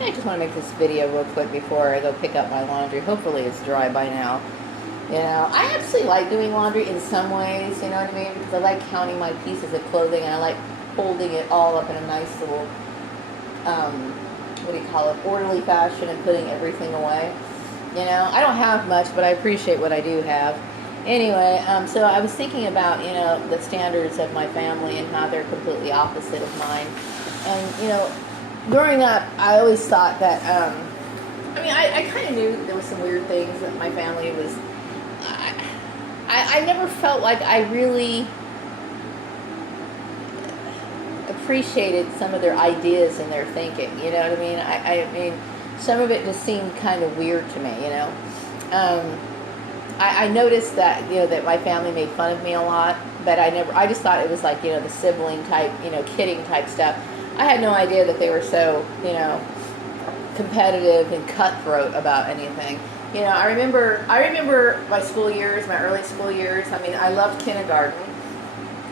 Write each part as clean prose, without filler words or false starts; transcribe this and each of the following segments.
I just want to make this video real quick before I go pick up my laundry. Hopefully it's dry by now. You know, I actually like doing laundry in some ways, you know what I mean? Because I like counting my pieces of clothing and I like folding it all up in a nice little, what do you call it, orderly fashion and putting everything away. You know, I don't have much, but I appreciate what I do have. Anyway, so I was thinking about, you know, the standards of my family and how they're completely opposite of mine. And, you know, growing up, I always thought that, I kind of knew that there were some weird things that my family was, I never felt like I really appreciated some of their ideas and their thinking, you know what I mean? I mean, some of it just seemed kind of weird to me, you know? I noticed that, you know, that my family made fun of me a lot, but I just thought it was like, you know, the sibling type, you know, kidding type stuff. I had no idea that they were so, you know, competitive and cutthroat about anything. You know, I remember my school years, my early school years. I mean, I loved kindergarten.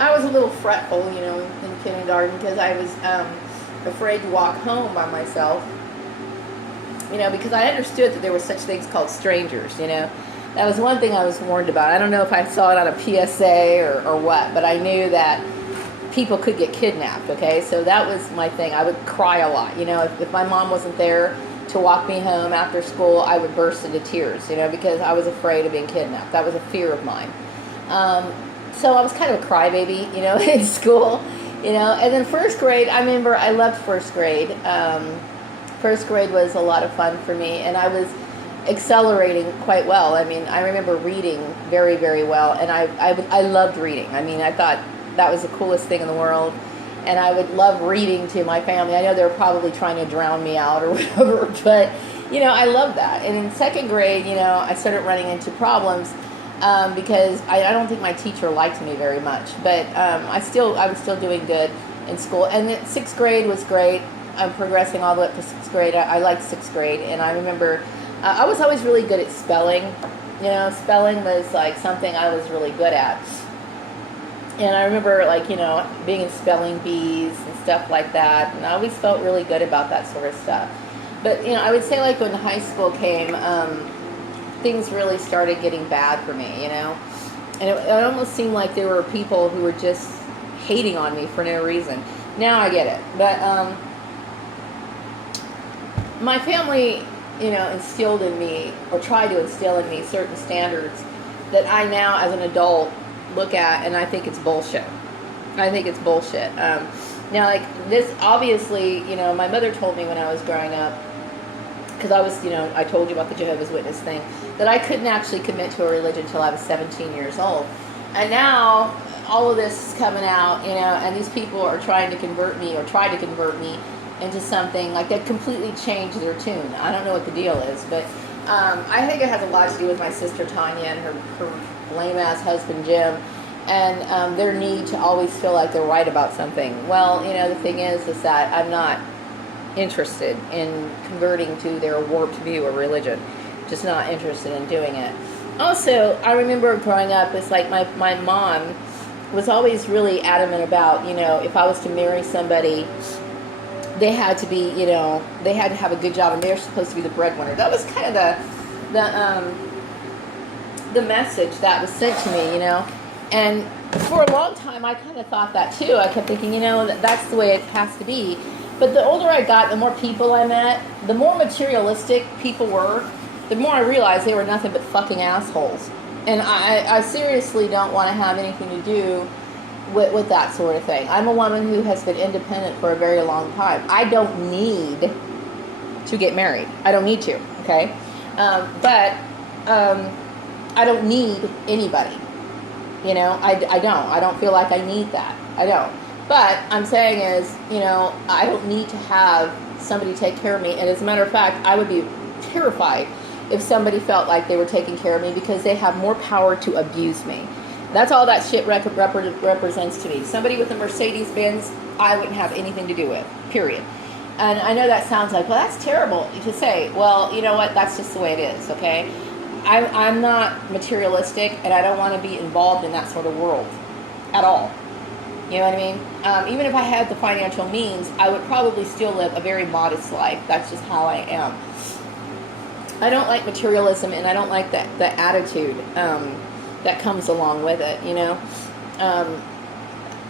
I was a little fretful, you know, in kindergarten because I was afraid to walk home by myself. You know, because I understood that there were such things called strangers, you know. That was one thing I was warned about. I don't know if I saw it on a PSA or what, but I knew that people could get kidnapped, okay? So that was my thing. I would cry a lot, you know. If my mom wasn't there to walk me home after school, I would burst into tears, you know, because I was afraid of being kidnapped. That was a fear of mine. So I was kind of a crybaby, you know, in school, you know. And then first grade, I remember I loved first grade. First grade was a lot of fun for me, and I was accelerating quite well. I mean, I remember reading very, very well, and I loved reading. I mean, I thought that was the coolest thing in the world, and I would love reading to my family. I know they were probably trying to drown me out or whatever, but, you know, I loved that. And in second grade, you know, I started running into problems because I don't think my teacher liked me very much, but I was still doing good in school. And then sixth grade was great. I'm progressing all the way up to sixth grade. I liked sixth grade, and I remember I was always really good at spelling. You know, spelling was like something I was really good at. And I remember, like, you know, being in spelling bees and stuff like that, and I always felt really good about that sort of stuff. But, you know, I would say, like, when high school came, things really started getting bad for me, you know. And it almost seemed like there were people who were just hating on me for no reason. Now I get it. But my family, you know, instilled in me, or tried to instill in me, certain standards that I now, as an adult, look at, and I think it's bullshit. I think it's bullshit. Now, like, this, obviously, you know, my mother told me when I was growing up, because I was, you know, I told you about the Jehovah's Witness thing, that I couldn't actually commit to a religion until I was 17 years old. And now, all of this is coming out, you know, and these people are trying to convert me, or try to convert me into something, like, they've completely changed their tune. I don't know what the deal is, but I think it has a lot to do with my sister Tanya and her lame-ass husband Jim, and their need to always feel like they're right about something. Well, you know, the thing is that I'm not interested in converting to their warped view of religion. Just not interested in doing it. Also, I remember growing up, it's like my mom was always really adamant about, you know, if I was to marry somebody, they had to be, you know, they had to have a good job, and they're supposed to be the breadwinner. That was kind of the message that was sent to me, you know. And for a long time, I kind of thought that too. I kept thinking, you know, that's the way it has to be. But the older I got, the more people I met, the more materialistic people were, the more I realized they were nothing but fucking assholes. And I seriously don't want to have anything to do with that sort of thing. I'm a woman who has been independent for a very long time. I don't need to get married. I don't need to, okay? But I don't need anybody. You know, I don't. I don't feel like I need that. I don't. But I'm saying is, you know, I don't need to have somebody take care of me. And as a matter of fact, I would be terrified if somebody felt like they were taking care of me, because they have more power to abuse me. That's all that shit represents to me. Somebody with a Mercedes-Benz, I wouldn't have anything to do with, period. And I know that sounds like, well, that's terrible to say. Well, you know what? That's just the way it is, okay? I'm not materialistic, and I don't want to be involved in that sort of world at all. You know what I mean? Even if I had the financial means, I would probably still live a very modest life. That's just how I am. I don't like materialism, and I don't like the attitude that comes along with it, you know?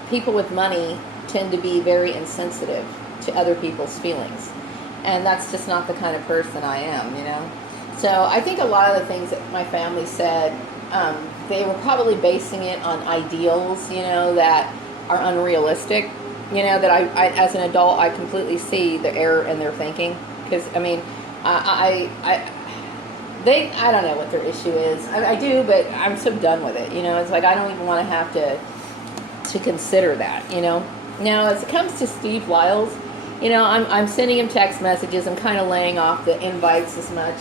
People with money tend to be very insensitive to other people's feelings. And that's just not the kind of person I am, you know? So I think a lot of the things that my family said, they were probably basing it on ideals, you know, that are unrealistic. You know, that I as an adult, I completely see the error in their thinking. Because, I mean, I don't know what their issue is. I do, but I'm so done with it. You know, it's like I don't even want to have to consider that, you know. Now, as it comes to Steve Lyles, you know, I'm sending him text messages. I'm kind of laying off the invites as much.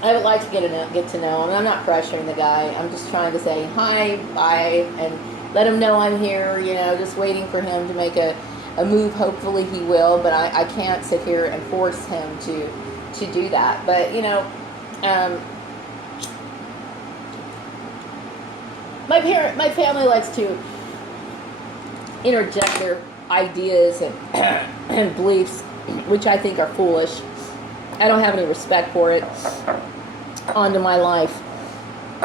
I would like to get to know him. I'm not pressuring the guy. I'm just trying to say hi, bye, and let him know I'm here, you know, just waiting for him to make a move. Hopefully he will, but I can't sit here and force him to do that. But, you know, my family likes to interject their ideas and, and beliefs, which I think are foolish. I don't have any respect for it onto my life,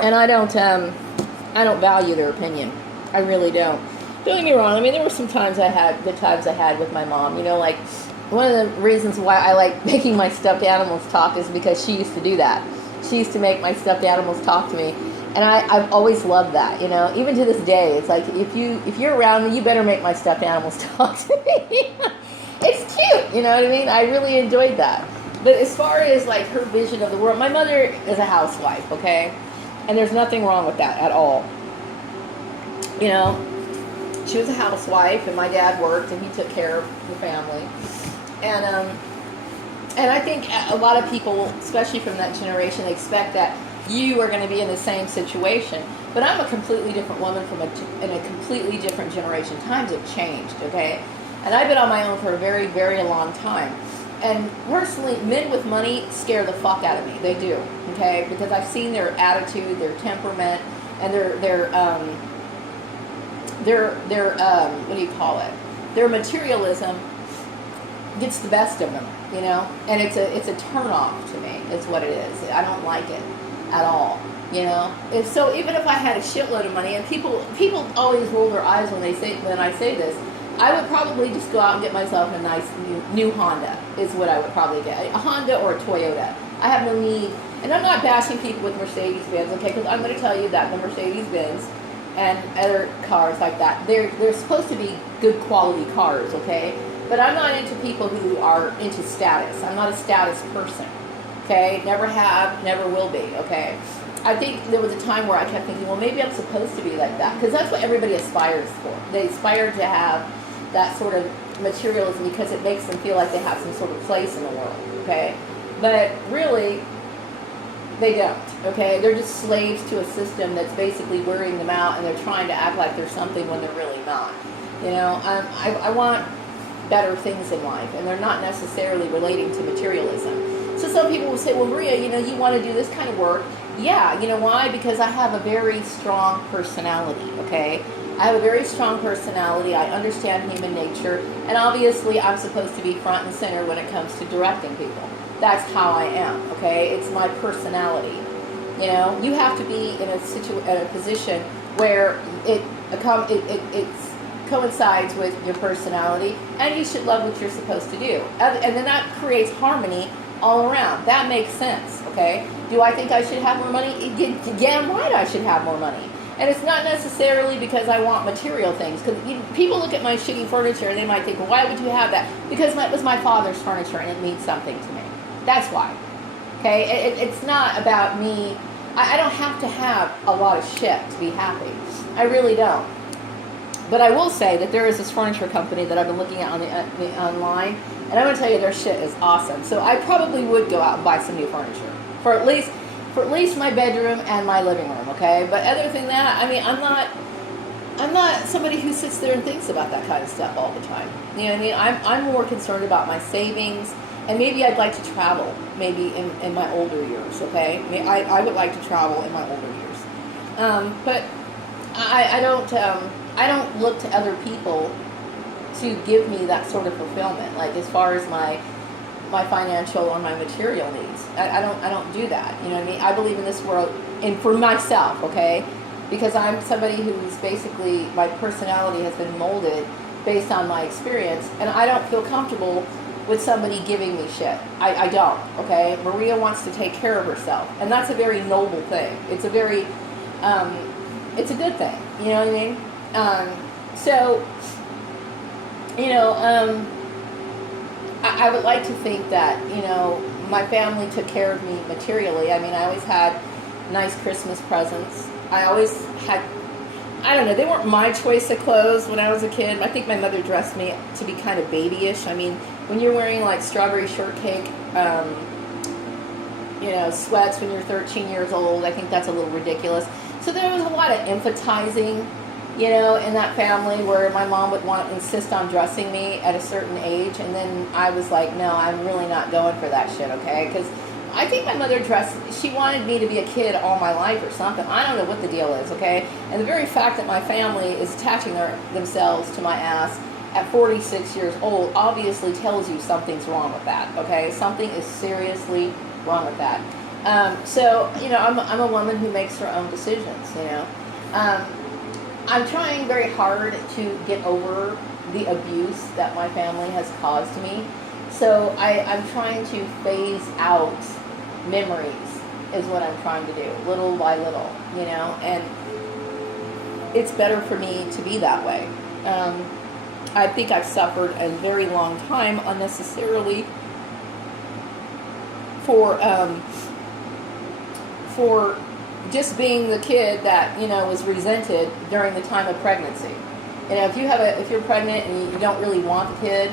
and I don't value their opinion. I really don't. Don't get me wrong. I mean, there were some times good times I had with my mom. You know, like one of the reasons why I like making my stuffed animals talk is because she used to do that. She used to make my stuffed animals talk to me, and I've always loved that. You know, even to this day, it's like if you're around me, you better make my stuffed animals talk to me. It's cute. You know what I mean? I really enjoyed that. But as far as like her vision of the world, my mother is a housewife, okay? And there's nothing wrong with that at all. You know, she was a housewife, and my dad worked, and he took care of the family. And I think a lot of people, especially from that generation, expect that you are going to be in the same situation. But I'm a completely different woman in a completely different generation. Times have changed, okay? And I've been on my own for a very, very long time. And personally, men with money scare the fuck out of me. They do, okay? Because I've seen their attitude, their temperament, and their what do you call it? Their materialism gets the best of them, you know? And it's a turn off to me. It's what it is. I don't like it at all, you know? So even if I had a shitload of money, and people always roll their eyes when I say this, I would probably just go out and get myself a nice new Honda, is what I would probably get. A Honda or a Toyota. I have no need, and I'm not bashing people with Mercedes-Benz, okay, because I'm going to tell you that the Mercedes-Benz and other cars like that, they're supposed to be good quality cars, okay? But I'm not into people who are into status. I'm not a status person, okay? Never have, never will be, okay? I think there was a time where I kept thinking, well, maybe I'm supposed to be like that, because that's what everybody aspires for. They aspire to have that sort of materialism because it makes them feel like they have some sort of place in the world, okay? But really, they don't, okay? They're just slaves to a system that's basically wearing them out, and they're trying to act like they're something when they're really not. You know, I want better things in life, and they're not necessarily relating to materialism. So some people will say, well, Maria, you know, you want to do this kind of work. Yeah, you know why? Because I have a very strong personality, okay? I have a very strong personality. I understand human nature. And obviously, I'm supposed to be front and center when it comes to directing people. That's how I am, okay? It's my personality. You know, you have to be in a position where it coincides with your personality, and you should love what you're supposed to do. And then that creates harmony all around. That makes sense, okay? Do I think I should have more money? Damn right I should have more money. And it's not necessarily because I want material things. Because people look at my shitty furniture and they might think, well, why would you have that? Because it was my father's furniture and it means something to me. That's why. Okay? It's not about me. I don't have to have a lot of shit to be happy. I really don't. But I will say that there is this furniture company that I've been looking at on the online, and I'm going to tell you their shit is awesome. So I probably would go out and buy some new furniture for at least my bedroom and my living room, okay? But other than that, I mean, I'm not somebody who sits there and thinks about that kind of stuff all the time. You know what I mean? I'm more concerned about my savings, and maybe I'd like to travel, maybe in my older years, okay? I would like to travel in my older years. But I don't look to other people to give me that sort of fulfillment. Like as far as my financial or my material needs, I don't do that. You know what I mean? I believe in this world, and for myself, okay, because I'm somebody who's basically, my personality has been molded based on my experience, and I don't feel comfortable with somebody giving me shit. I don't, okay? Maria wants to take care of herself, and that's a very noble thing. It's a very, it's a good thing, you know what I mean? So, you know, I would like to think that, you know, my family took care of me materially. I mean, I always had nice Christmas presents. I always had, I don't know, they weren't my choice of clothes when I was a kid. I think my mother dressed me to be kind of babyish. I mean, when you're wearing like strawberry shortcake, you know, sweats when you're 13 years old, I think that's a little ridiculous. So there was a lot of emphasizing, you know, in that family, where my mom would insist on dressing me at a certain age, and then I was like, no, I'm really not going for that shit, okay? Because I think my mother she wanted me to be a kid all my life or something. I don't know what the deal is, okay? And the very fact that my family is attaching themselves to my ass at 46 years old obviously tells you something's wrong with that, okay? Something is seriously wrong with that. So, you know, I'm a woman who makes her own decisions, you know. I'm trying very hard to get over the abuse that my family has caused me. So I'm trying to phase out memories, is what I'm trying to do, little by little, you know, and it's better for me to be that way. I think I've suffered a very long time unnecessarily for just being the kid that, you know, was resented during the time of pregnancy. You know, if you're pregnant and you don't really want the kid,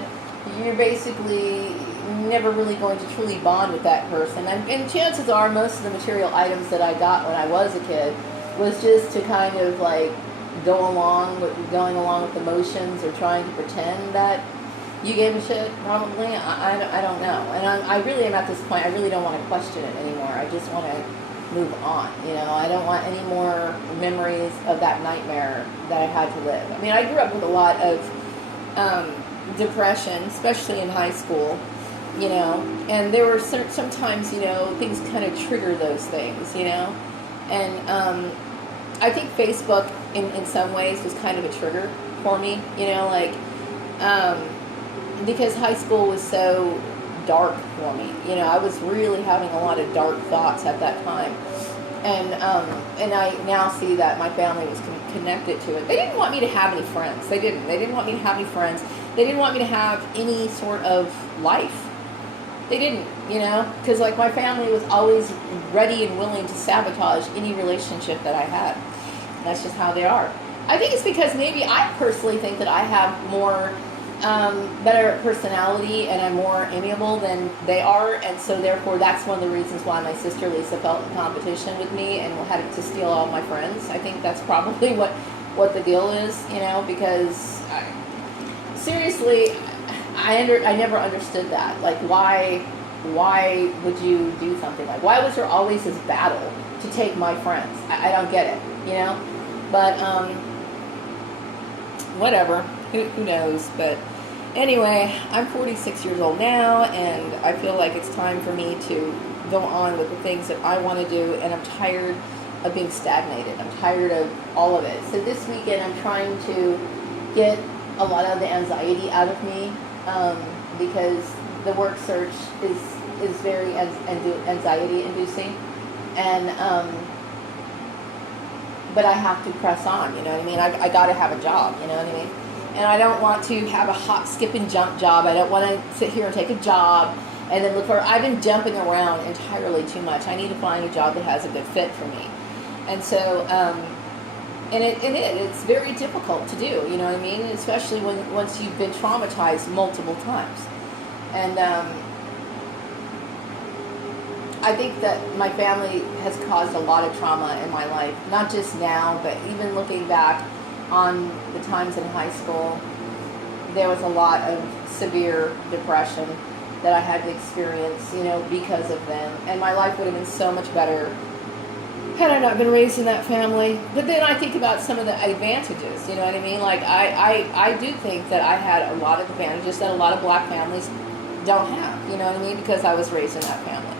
you're basically never really going to truly bond with that person. And chances are most of the material items that I got when I was a kid was just to kind of like going along with the motions, or trying to pretend that you gave a shit, probably. I don't know. And I really am at this point, I really don't want to question it anymore. I just want to move on, you know. I don't want any more memories of that nightmare that I had to live. I mean, I grew up with a lot of depression, especially in high school, you know, and there were sometimes, you know, things kind of trigger those things, you know, and I think Facebook in some ways was kind of a trigger for me, you know, like, because high school was so dark for me, you know. I was really having a lot of dark thoughts at that time, and I now see that my family was connected to it. They didn't want me to have any friends. They didn't want me to have any friends. They didn't want me to have any sort of life. They didn't, you know, because like my family was always ready and willing to sabotage any relationship that I had. And that's just how they are. I think it's because maybe I personally think that I have more better personality and I'm more amiable than they are, and so therefore that's one of the reasons why my sister Lisa felt in competition with me and had to steal all my friends. I think that's probably what the deal is, you know, because seriously, I never understood that. Like, why would you do something like? Why was there always this battle to take my friends? I don't get it, you know. But whatever. Who knows? But anyway, I'm 46 years old now, and I feel like it's time for me to go on with the things that I want to do, and I'm tired of being stagnated. I'm tired of all of it. So this weekend I'm trying to get a lot of the anxiety out of me, because the work search is very anxiety inducing, and but I have to press on, you know what I mean? I got to have a job, you know what I mean? And I don't want to have a hop, skip, and jump job. I don't want to sit here and take a job and then look for. I've been jumping around entirely too much. I need to find a job that has a good fit for me. And so, it's very difficult to do, you know what I mean? Especially once you've been traumatized multiple times. And I think that my family has caused a lot of trauma in my life, not just now, but even looking back on the times in high school. There was a lot of severe depression that I had to experience, you know, because of them. And my life would have been so much better had I not been raised in that family. But then I think about some of the advantages, you know what I mean? Like, I do think that I had a lot of advantages that a lot of black families don't have, you know what I mean? Because I was raised in that family.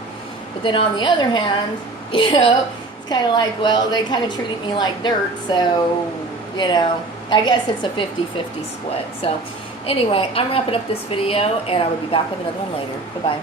But then on the other hand, you know, it's kind of like, well, they kind of treated me like dirt, so, you know, I guess it's a 50-50 split. So, anyway, I'm wrapping up this video, and I will be back with another one later. Bye-bye.